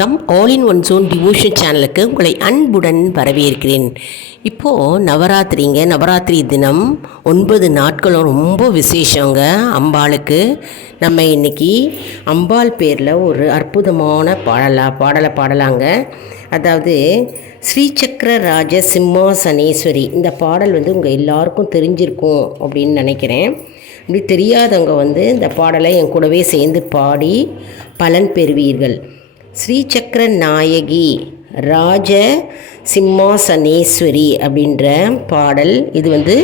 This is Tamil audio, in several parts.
வணக்கம். All in one zone devotion சேனலுக்கு உங்களை அன்புடன் வரவேற்கிறேன். இப்போது நவராத்திரிங்க. நவராத்திரி தினம் ஒன்பது நாட்களும் ரொம்ப விசேஷங்க அம்பாளுக்கு. நம்ம இன்னைக்கு அம்பாள் பேரில் ஒரு அற்புதமான பாடலா பாடலை பாடலாங்க. அதாவது ஸ்ரீசக்கர ராஜ சிம்மாசனேஸ்வரி. இந்த பாடல் வந்து உங்கள் எல்லாருக்கும் தெரிஞ்சிருக்கும் அப்படின்னு நினைக்கிறேன். அப்படி தெரியாதவங்க வந்து இந்த பாடலை என் கூடவே சேர்ந்து பாடி பலன் பெறுவீர்கள். ஸ்ரீசக்கர நாயகி ராஜ சிம்மாசனேஸ்வரி அப்படின்ற பாடல். இது வந்து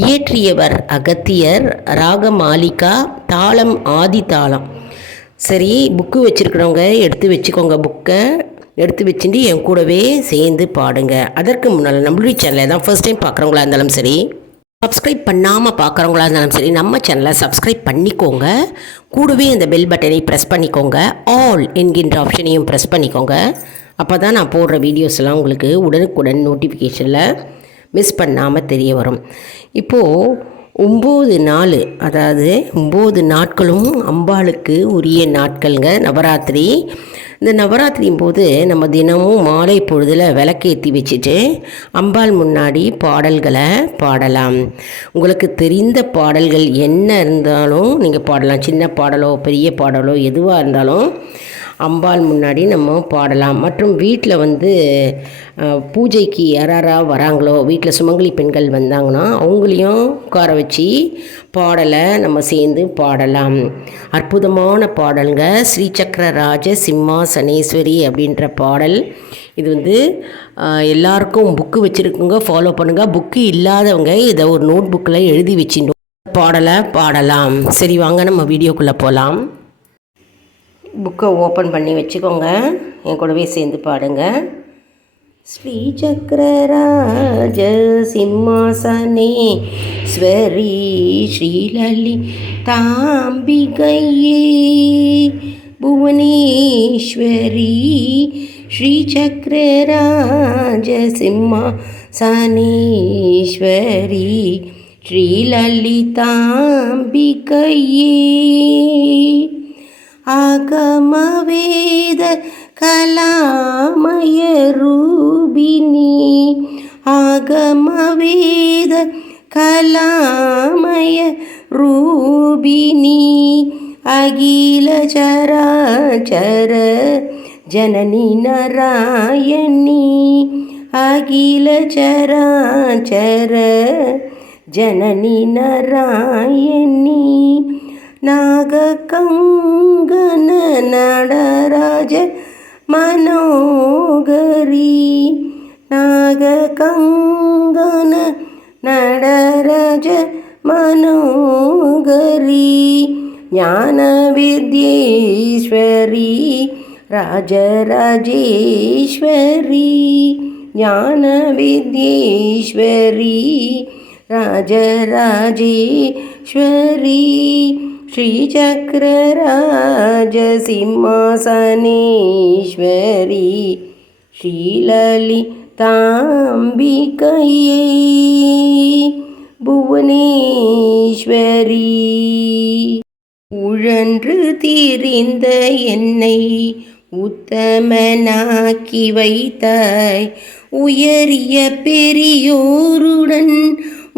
இயற்றியவர் அகத்தியர் ராக மாலிகா தாளம் ஆதி தாளம். சரி புக்கு வச்சுருக்கிறவங்க எடுத்து வச்சுக்கோங்க புக்கை. எடுத்து வச்சுட்டு என் கூடவே சேர்ந்து பாடுங்க. அதற்கு முன்னால் நம்மளுடைய சேனலை தான் ஃபர்ஸ்ட் டைம் பார்க்குறவங்களா இருந்தாலும் சரி. சப்ஸ்கிரைப் பண்ணாமல் பார்க்குறவங்களா இருந்தாலும் சரி நம்ம சேனலை சப்ஸ்கிரைப் பண்ணிக்கோங்க. கூடவே அந்த பெல் பட்டனை ப்ரெஸ் பண்ணிக்கோங்க. ஆல் என்கின்ற ஆப்ஷனையும் ப்ரெஸ் பண்ணிக்கோங்க. அப்போ தான் நான் போடுற வீடியோஸ் எல்லாம் உங்களுக்கு உடனுக்குடன் நோட்டிஃபிகேஷனில் மிஸ் பண்ணாமல் தெரிய வரும். இப்போது ஒம்பது நாள் அதாவது ஒம்பது நாட்களும் அம்பாளுக்கு உரிய நாட்களுங்க. நவராத்திரி இந்த நவராத்திரியும் போது நம்ம தினமும் மாலை பொழுதில் விளக்கேற்றி வச்சுட்டு அம்பாள் முன்னாடி பாடல்களை பாடலாம். உங்களுக்கு தெரிந்த பாடல்கள் என்ன இருந்தாலும் நீங்கள் பாடலாம். சின்ன பாடலோ பெரிய பாடலோ எதுவாக இருந்தாலும் அம்பாள் முன்னாடி நம்ம பாடலாம். மற்றும் வீட்டில் வந்து பூஜைக்கு யாராரா வராங்களோ வீட்டில் சுமங்கலி பெண்கள் வந்தாங்கன்னா அவங்களையும் உட்கார வச்சு பாடலை நம்ம சேர்ந்து பாடலாம். அற்புதமான பாடலுங்க. ஸ்ரீசக்கர ராஜ சிம்மாசனேஸ்வரி அப்படின்ற பாடல். இது வந்து எல்லாருக்கும் புக்கு வச்சுருக்குங்க. ஃபாலோ பண்ணுங்கள் புக்கு இல்லாதவங்க இதை ஒரு நோட் புக்கில் எழுதி வச்சுட்டோம் பாடலை பாடலாம். சரி வாங்க நம்ம வீடியோக்குள்ளே போகலாம். புக்கை ஓப்பன் பண்ணி வச்சுக்கோங்க. என் கூடவே சேர்ந்து பாடுங்க. ஸ்ரீசக்கரராஜ சிம்மாசனே ஸ்வரி ஸ்ரீலலி தாம்பிகையே புவனேஸ்வரி ஸ்ரீசக்கரராஜ சிம்மாசனேஸ்வரி ஸ்ரீலலிதாம்பிகையே ಆಗಮವೇದ ಕಲಾಮಯ ರೂಪಿಣಿ ಆಗಮವೇದ ಕಲಾಮಯ ರೂಪಿಣಿ ಅಗಿಲ ಚರಾಚರ ಜನನಿ ನರಾಯಣಿ ಅಗಿಲ ಚರಾಚರ ಜನನಿ ನರಾಯಣಿ നാഗകങ്കന നടരാജ മനോഗരി നാഗകങ്കന നടരാജ മനോഗരി ജ്ഞാനവിദ്യേശ്വരി രാജരാജേശ്വരി. ജ്ഞാനവിദ്യേശ്വരി ஞான வித்யேஸ்வரி ராஜராஜேஸ்வரி श्रीचक्रराजसिंहासनेश्वरी श्रीललिताम्बिकये புவனேஸ்வரி உழன்று தீரிந்த என்னை உத்தமனாக்கி வைத்தாய் உயரிய பெரியோருடன்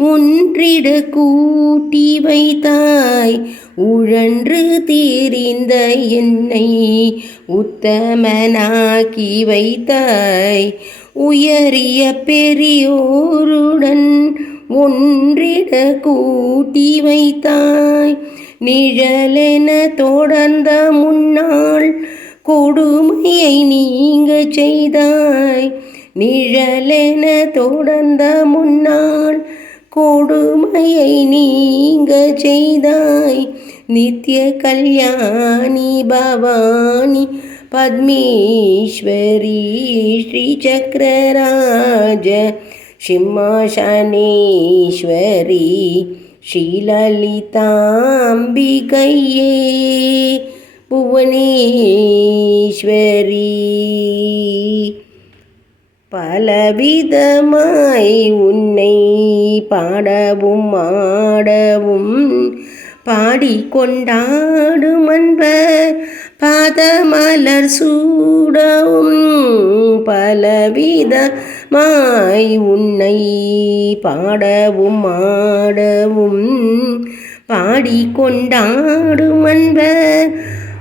ஒன்றிட கூட்டி வைத்தாய். உழன்று தீரிந்த என்னை உத்தமனாக்கி வைத்தாய். உயரிய பெரியோருடன் ஒன்றிட கூட்டி வைத்தாய். நிழலென தொடர்ந்த முன்னாள் கொடுமையை நீங்க செய்தாய். நிழலென தொடர்ந்த முன்னாள் கொடுமையை நீங்க செய்தாய். நித்ய கல்யாணி பவானி பத்மேஸ்வரி ஸ்ரீசக்கரராஜ சிம்மாசனேஸ்வரி ஸ்ரீலலிதாம்பிகையே புவனேஸ்வரி. பலவிதமாய் உன்னை பாடவும் ஆடவும் பாடிக்கொண்டாடும் அன்பர் பாதமலர் சூட சூடவும் பலவிதமாய் உன்னை பாடவும் ஆடவும் பாடிக்கொண்டாடும் அன்பர்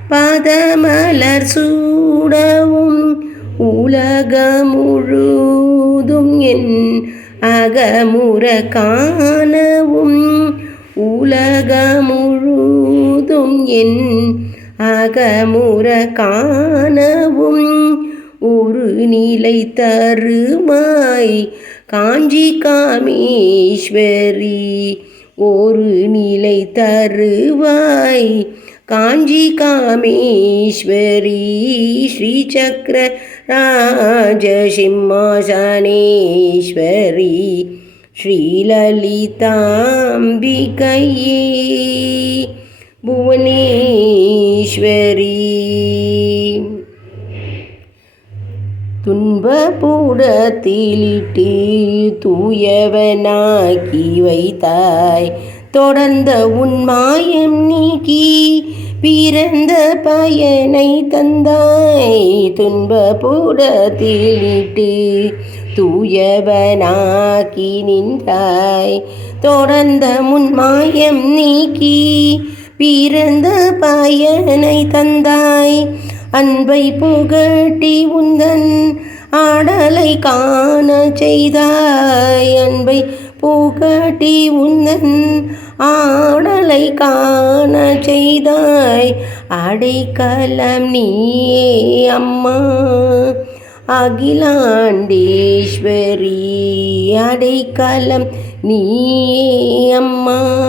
பாதமலர் சூடவும் உலகம் முழுதும் என் அகமுற காணவும் உலகமுழுதும் என் அகமுற காணவும் ஒரு நிலை தருமாய். காஞ்சி காமீஸ்வரி ஒரு நிலை தருவாய். காஞ்சி காமேஸ்வரி ஸ்ரீசக்கர ராஜசிம்மாசனேஸ்வரி ஸ்ரீலலிதாம்பிகையே புவனேஸ்வரி துன்பபூடத்திலிட்டு தூயவனாக்கி வைத்தாய் தொடர்ந்த உன் மாயம் நீக்கி பிறந்த பயனை தந்தாய். துன்ப துன்பபூடத்திலிட்டு தூயவனாக்கி நின்றாய். தொடர்ந்த முன்மாயம் நீக்கி பிறந்த பயனை தந்தாய். அன்பை புகட்டி உந்தன் ஆடலை காண செய்தாய். அன்பை புகட்டி உந்தன் ஆடலை காண செய்தாய். அடைக்கலம் நீயே அம்மா. அகிலாண்டேஸ்வரி அடைக்கலம் நீயே அம்மா.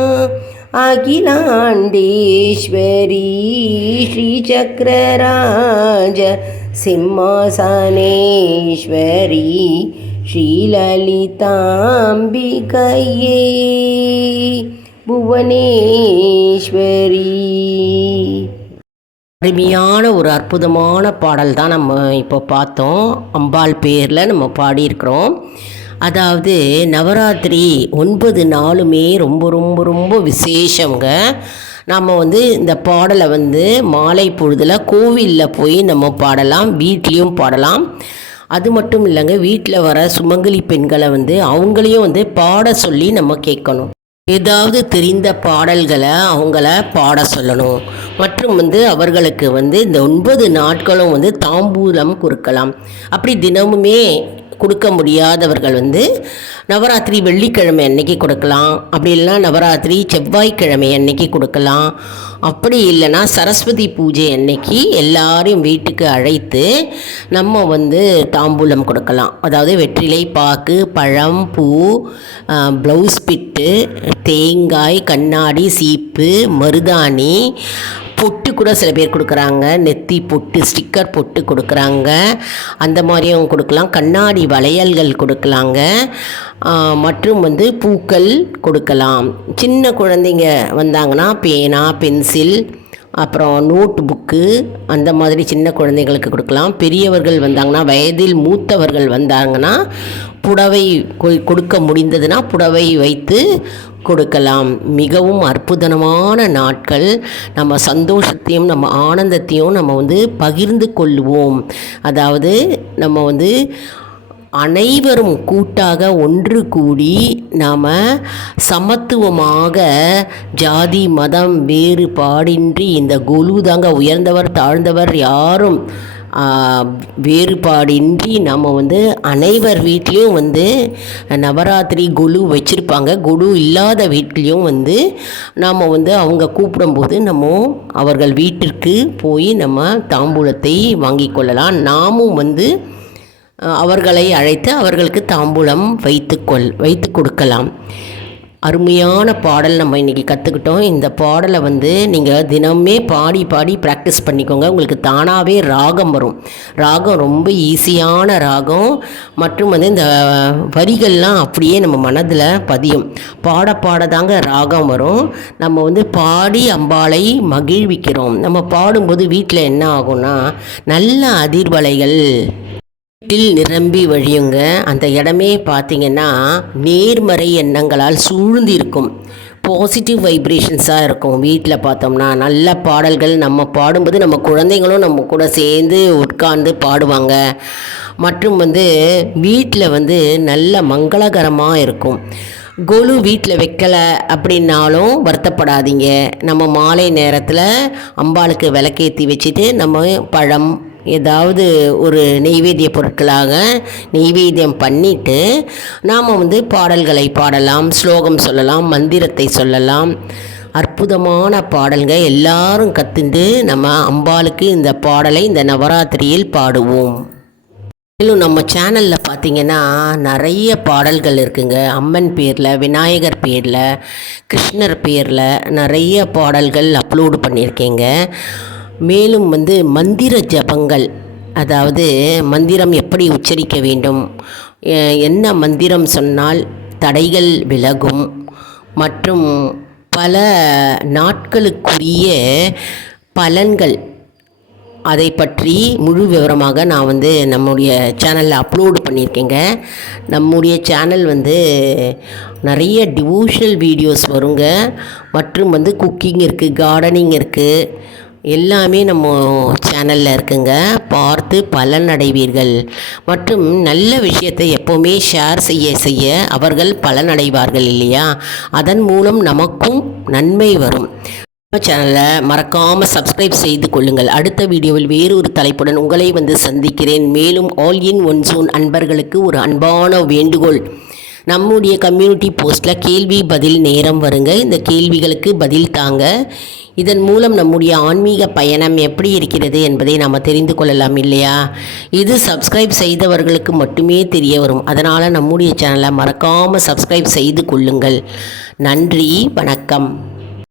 அகிலாண்டேஸ்வரி ஸ்ரீசக்கரராஜ சிம்மாசனேஸ்வரி ஸ்ரீலலிதாம்பிகையே. புவனேஸ்வரி. அருமையான ஒரு அற்புதமான பாடல் தான் நம்ம இப்போ பார்த்தோம். அம்பாள் பேரில் நம்ம பாடியிருக்கிறோம். அதாவது நவராத்திரி ஒன்பது நாளுமே ரொம்ப ரொம்ப ரொம்ப விசேஷங்க. நம்ம வந்து இந்த பாடலை வந்து மாலை பொழுதில் கோவிலில் போய் நம்ம பாடலாம் வீட்லேயும் பாடலாம். அது மட்டும் இல்லைங்க வீட்டில் வர சுமங்கலி பெண்களை வந்து அவங்களையும் வந்து பாட சொல்லி நம்ம கேட்கணும். ஏதாவது தெரிந்த பாடல்களை அவங்கள பாட சொல்லணும். மற்றும் வந்து அவர்களுக்கு வந்து இந்த ஒன்பது நாட்களும் வந்து தாம்பூலம் கொடுக்கலாம் அப்படி தினமுமே கொடுக்க முடியாதவர்கள் வந்து நவராத்திரி வெள்ளிக்கிழமை அன்னைக்கு கொடுக்கலாம். அப்படி இல்லைன்னா நவராத்திரி செவ்வாய்க்கிழமை அன்னைக்கு கொடுக்கலாம். அப்படி இல்லைன்னா சரஸ்வதி பூஜை அன்னைக்கு எல்லாரையும் வீட்டுக்கு அழைத்து நம்ம வந்து தாம்பூலம் கொடுக்கலாம். அதாவது வெற்றிலை பாக்கு பழம் பூ ப்ளவுஸ் பிட்டு தேங்காய் கண்ணாடி சீப்பு மருதாணி பொட்டு கூட சில பேர் கொடுக்குறாங்க. நெத்தி பொட்டு ஸ்டிக்கர் பொட்டு கொடுக்குறாங்க. அந்த மாதிரியும் கொடுக்கலாம். கண்ணாடி வளையல்கள் கொடுக்கலாங்க. மற்றும் வந்து பூக்கள் கொடுக்கலாம். சின்ன குழந்தைங்க வந்தாங்கன்னா பேனா பென்சில் அப்புறம் நோட் புக்கு அந்த மாதிரி சின்ன குழந்தைங்களுக்கு கொடுக்கலாம். பெரியவர்கள் வந்தாங்கன்னா வயதில் மூத்தவர்கள் வந்தாங்கன்னா புடவை கொ- கொடுக்க முடிந்ததுன்னா புடவை வைத்து கொடுக்கலாம். மிகவும் அற்புதமான நாட்கள். நம்ம சந்தோஷத்தையும் நம்ம ஆனந்தத்தையும் நம்ம வந்து பகிர்ந்து கொள்வோம். அதாவது நம்ம வந்து அனைவரும் கூட்டாக ஒன்று கூடி நாம் சமத்துவமாக ஜாதி மதம் வேறுபாடின்றி இந்த குழு தாங்க உயர்ந்தவர் தாழ்ந்தவர் யாரும் வேறுபாடின்றி நம்ம வந்து அனைவர் வீட்லேயும் வந்து நவராத்திரி குழு வச்சுருப்பாங்க. குழு இல்லாத வீட்லேயும் வந்து நாம் வந்து அவங்க கூப்பிடும்போது நம்ம அவர்கள் வீட்டிற்கு போய் நம்ம தாம்பூலத்தை வாங்கி கொள்ளலாம். நாமும் வந்து அவர்களை அழைத்து அவர்களுக்கு தாம்பூலம் வைத்துக்கொள் வைத்து கொடுக்கலாம். அருமையான பாடல் நம்ம இன்றைக்கி கற்றுக்கிட்டோம் இந்த பாடலை வந்து நீங்கள் தினமே பாடி பாடி ப்ராக்டிஸ் பண்ணிக்கோங்க. உங்களுக்கு தானாகவே ராகம் வரும். ராகம் ரொம்ப ஈஸியான ராகம். மற்றும் வந்து இந்த வரிகள்லாம் அப்படியே நம்ம மனதில் பதியும். பாட பாட தாங்க ராகம் வரும். நம்ம வந்து பாடி அம்பாளை மகிழ்விக்கிறோம். நம்ம பாடும்போது வீட்டில் என்ன ஆகும்னா நல்ல அதிர்வலைகள் வீட்டில் நிரம்பி வழியுங்க. அந்த இடமே பார்த்தீங்கன்னா நேர்மறை எண்ணங்களால் சூழ்ந்திருக்கும். பாசிட்டிவ் வைப்ரேஷன்ஸாக இருக்கும். வீட்டில் பார்த்தோம்னா நல்ல பாடல்கள் நம்ம பாடும்போது நம்ம குழந்தைங்களும் நம்ம கூட சேர்ந்து உட்கார்ந்து பாடுவாங்க. மற்றும் வந்து வீட்டில் வந்து நல்ல மங்களகரமாக இருக்கும். கொலு வீட்டில் வைக்கலை அப்படின்னாலும் வருத்தப்படாதீங்க. நம்ம மாலை நேரத்தில் அம்பாளுக்கு விளக்கேற்றி வச்சுட்டு நம்ம பழம் ஏதாவது ஒரு நெய்வேத்திய பொருட்களாக நெய்வேத்தியம் பண்ணிட்டு நாம் வந்து பாடல்களை பாடலாம் ஸ்லோகம் சொல்லலாம் மந்திரத்தை சொல்லலாம். அற்புதமான பாடல்கள் எல்லாரும் கற்றுண்டு நம்ம அம்பாளுக்கு இந்த பாடலை இந்த நவராத்திரியில் பாடுவோம். மேலும் நம்ம சேனலில் பார்த்தீங்கன்னா நிறைய பாடல்கள் இருக்குங்க. அம்மன் பேரில் விநாயகர் பேரில் கிருஷ்ணர் பேரில் நிறைய பாடல்கள் அப்லோடு பண்ணியிருக்கேங்க. மேலும் வந்து மந்திர ஜபங்கள் அதாவது மந்திரம் எப்படி உச்சரிக்க வேண்டும் என்ன மந்திரம் சொன்னால் தடைகள் விலகும் மற்றும் பல நாட்களுக்குரிய பலன்கள். அதை பற்றி முழு விவரமாக நான் வந்து நம்முடைய சேனலில் அப்லோடு பண்ணியிருக்கேங்க. நம்முடைய சேனல் வந்து நிறைய டிவோஷனல் வீடியோஸ் வருங்க. மற்றும் வந்து குக்கிங் இருக்குது கார்டனிங் இருக்குது எல்லாமே நம்ம சேனலில் இருக்குங்க. பார்த்து பலனடைவீர்கள். மற்றும் நல்ல விஷயத்தை எப்போவுமே ஷேர் செய்ய செய்ய அவர்கள் பலனடைவார்கள் இல்லையா? அதன் மூலம் நமக்கும் நன்மை வரும். நம்ம சேனலை மறக்காமல் சப்ஸ்கிரைப் செய்து கொள்ளுங்கள். அடுத்த வீடியோவில் வேறு ஒரு தலைப்புடன் உங்களை வந்து சந்திக்கிறேன். மேலும் ஆல் இன் ஒன் ஜூன் அன்பர்களுக்கு ஒரு அன்பான வேண்டுகோள். நம்முடைய கம்யூனிட்டி போஸ்ட்டில் கேள்வி பதில் நேரம் வருங்க. இந்த கேள்விகளுக்கு பதில் தாங்க. இதன் மூலம் நம்முடைய ஆன்மீக பயணம் எப்படி இருக்கிறது என்பதை நாம் தெரிந்து கொள்ளலாம் இல்லையா? இது சப்ஸ்கிரைப் செய்தவர்களுக்கு மட்டுமே தெரிய வரும். அதனால் நம்முடைய சேனலை மறக்காமல் சப்ஸ்கிரைப் செய்து கொள்ளுங்கள். நன்றி வணக்கம்.